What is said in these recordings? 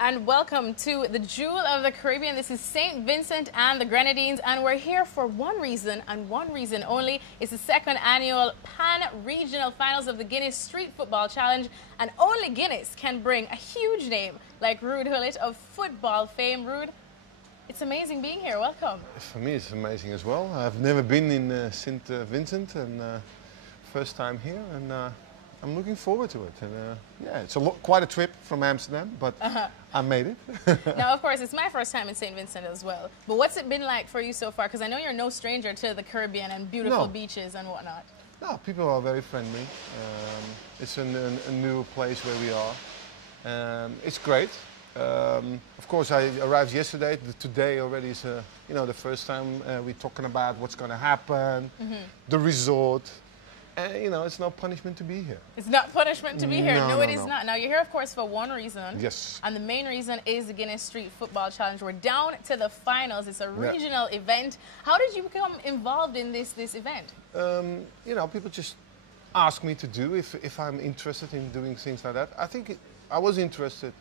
And welcome to the Jewel of the Caribbean. This is St. Vincent and the Grenadines, and we're here for one reason and one reason only. It's the second annual Pan-Regional Finals of the Guinness Street Football Challenge, and only Guinness can bring a huge name like Ruud Gullit of football fame. Ruud, it's amazing being here. Welcome. For me, it's amazing as well. I've never been in St. Vincent, and first time here, and I'm looking forward to it. And yeah, it's quite a trip from Amsterdam, but I made it. Now, of course, it's my first time in St. Vincent as well. But what's it been like for you so far? Because I know you're no stranger to the Caribbean and beautiful beaches and whatnot. No, people are very friendly. It's a new place where we are. It's great. Of course, I arrived yesterday. Today already is, you know, the first time we're talking about what's going to happen, the resort. You know, it's no punishment to be here. It's not punishment to be here. No, it is no. not. Now, you're here, of course, for one reason. Yes. And the main reason is the Guinness Street Football Challenge. We're down to the finals. It's a regional event. How did you become involved in this event? You know, people just ask me to do if I'm interested in doing things like that. I think I was interested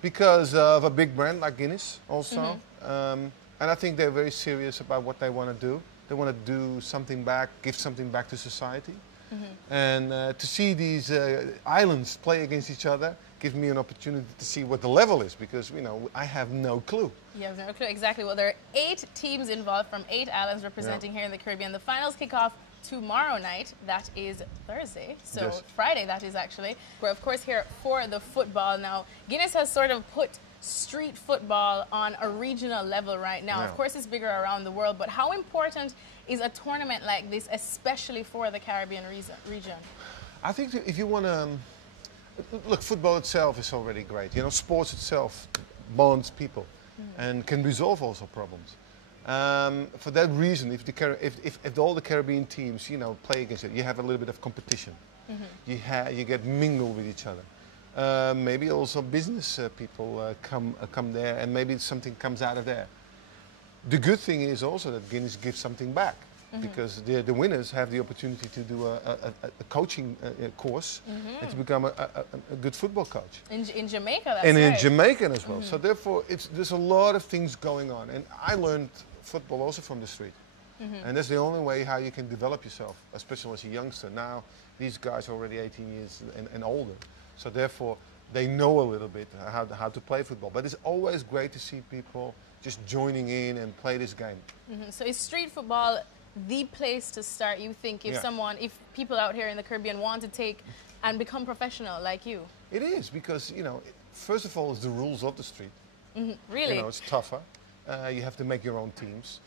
because of a big brand like Guinness also. And I think they're very serious about what they want to do. They want to do something back, give something back to society. And to see these islands play against each other gives me an opportunity to see what the level is, because, you know, I have no clue. You have no clue, exactly. Well, there are 8 teams involved from 8 islands representing here in the Caribbean. The finals kick off tomorrow night. That is Thursday, so Friday that is actually. We're, of course, here for the football. Now, Guinness has sort of put street football on a regional level right now. Of course, it's bigger around the world, but how important is a tournament like this, especially for the Caribbean region? I think that if you want to... Look, football itself is already great. You know, sports itself bonds people and can resolve also problems. For that reason, if all the Caribbean teams, you know, play against it, you have a little bit of competition. You get mingled with each other. Maybe also business people come there, and maybe something comes out of there. The good thing is also that Guinness gives something back, because the winners have the opportunity to do a coaching course and to become a good football coach. In Jamaica, that's and right. in Jamaica as well. So therefore, there's a lot of things going on. And I learned football also from the street. And that's the only way how you can develop yourself, especially as a youngster. Now, these guys are already 18 years and older. So therefore, they know a little bit how to play football. But it's always great to see people just joining in and play this game. So is street football the place to start, you think, if if people out here in the Caribbean want to take and become professional like you? It is, because, you know, first of all, it's the rules of the street. Really? You know, it's tougher. You have to make your own teams.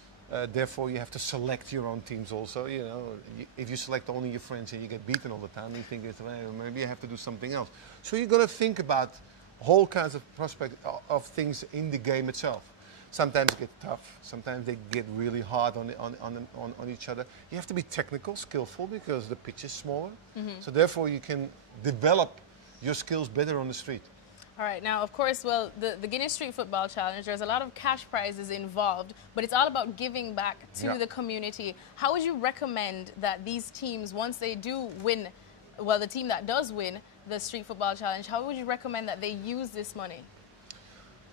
Therefore, you have to select your own teams also. You know, if you select only your friends and you get beaten all the time, you think, well, maybe I have to do something else. So you've got to think about whole kinds of prospects of things in the game itself. Sometimes it gets tough. Sometimes they get really hard on each other. You have to be technical, skillful, because the pitch is smaller. So therefore, you can develop your skills better on the street. All right, now, of course, well, the Guinness Street Football Challenge, there's a lot of cash prizes involved, but it's all about giving back to the community. How would you recommend that these teams, once they do win, well, the team that does win the Street Football Challenge, how would you recommend that they use this money?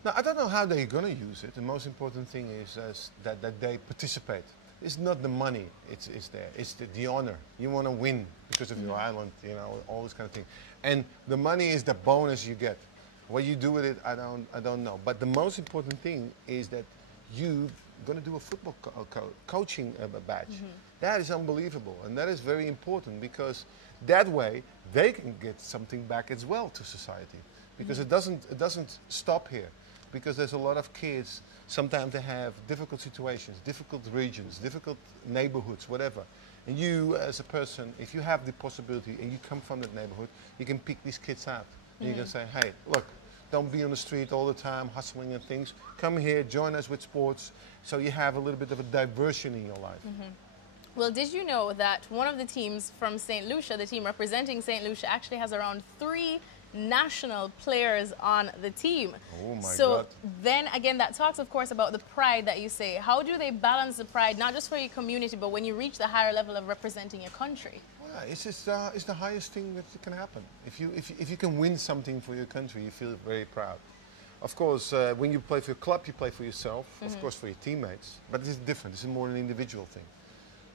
Now, I don't know how they're going to use it. The most important thing is that they participate. It's not the money it's there. It's the honor. You want to win because of your island, you know, all this kind of thing. And the money is the bonus you get. What you do with it, I don't know. But the most important thing is that you're going to do a football coaching badge. That is unbelievable, and that is very important, because that way they can get something back as well to society. Because it doesn't stop here. Because there's a lot of kids, sometimes they have difficult situations, difficult regions, difficult neighborhoods, whatever. And you, as a person, if you have the possibility and you come from that neighborhood, you can pick these kids out. And you can say, hey, look, don't be on the street all the time, hustling and things. Come here, join us with sports, so you have a little bit of a diversion in your life. Well, did you know that one of the teams from St. Lucia, the team representing St. Lucia, actually has around 3 national players on the team? Oh my God. So then again, that talks, of course, about the pride that you say. How do they balance the pride, not just for your community, but when you reach the higher level of representing your country? It's the highest thing that can happen. If you can win something for your country, you feel very proud. Of course, when you play for your club, you play for yourself. Of course, for your teammates. But this is different. This is more an individual thing.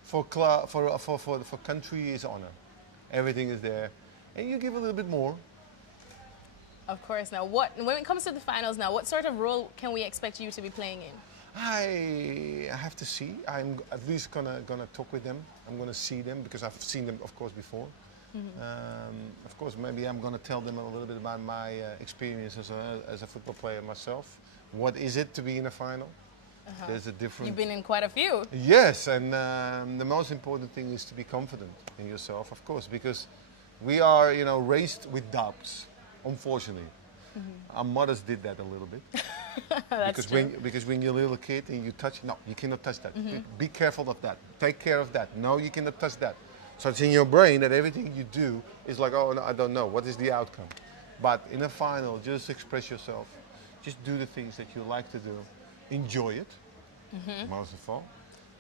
For country is honor. Everything is there, and you give a little bit more. Of course. Now, when it comes to the finals, now, what sort of role can we expect you to be playing in? I have to see. I'm at least gonna talk with them. I'm gonna see them because I've seen them, of course, before. Of course, maybe I'm gonna tell them a little bit about my experience as a football player myself. What is it to be in a final? There's a different. You've been in quite a few. Yes, and the most important thing is to be confident in yourself, of course, because we are, raised with doubts, unfortunately. Our mothers did that a little bit. because when you're a little kid and you touch, no, you cannot touch that. Be careful of that. Take care of that. No, you cannot touch that. So it's in your brain that everything you do is like, oh, no, I don't know. What is the outcome? But in a final, just express yourself. Just do the things that you like to do. Enjoy it, most of all.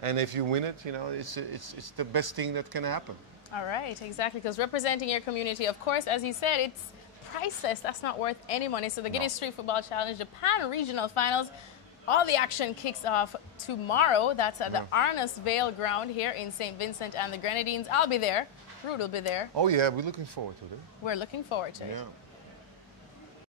And if you win it, it's the best thing that can happen. All right, exactly. Because representing your community, of course, as you said, it's priceless. That's not worth any money. So the Guinness Street Football Challenge Japan Regional Finals, all the action kicks off tomorrow. That's at the Arnos Vale ground here in St. Vincent and the Grenadines. I'll be there. Ruud will be there. Oh, yeah, we're looking forward to it. We're looking forward to it. Yeah.